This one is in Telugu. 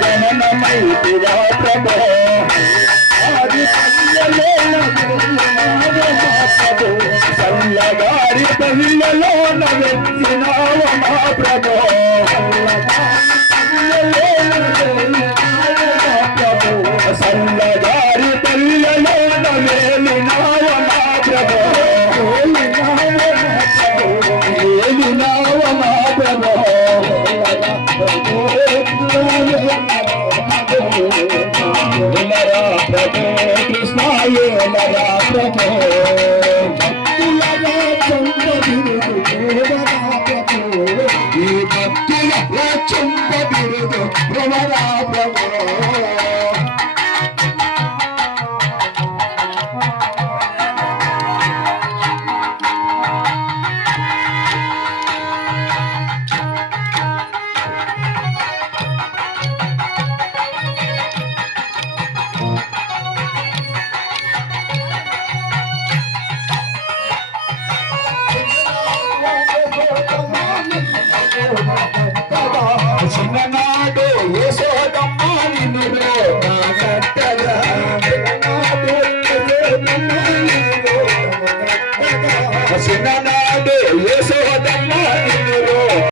जननमैतिरा प्रभो आदि सल्लगारि पल्లలో నవెత్తినావ మా ప్రభో సల్లగారి పల్లలో నవేలినావ మా ప్రభో ఏలినావ మా ప్రభో కృష్ణాయే నరా ప్రభో ఈ భక్తుల చెంప బిరుదు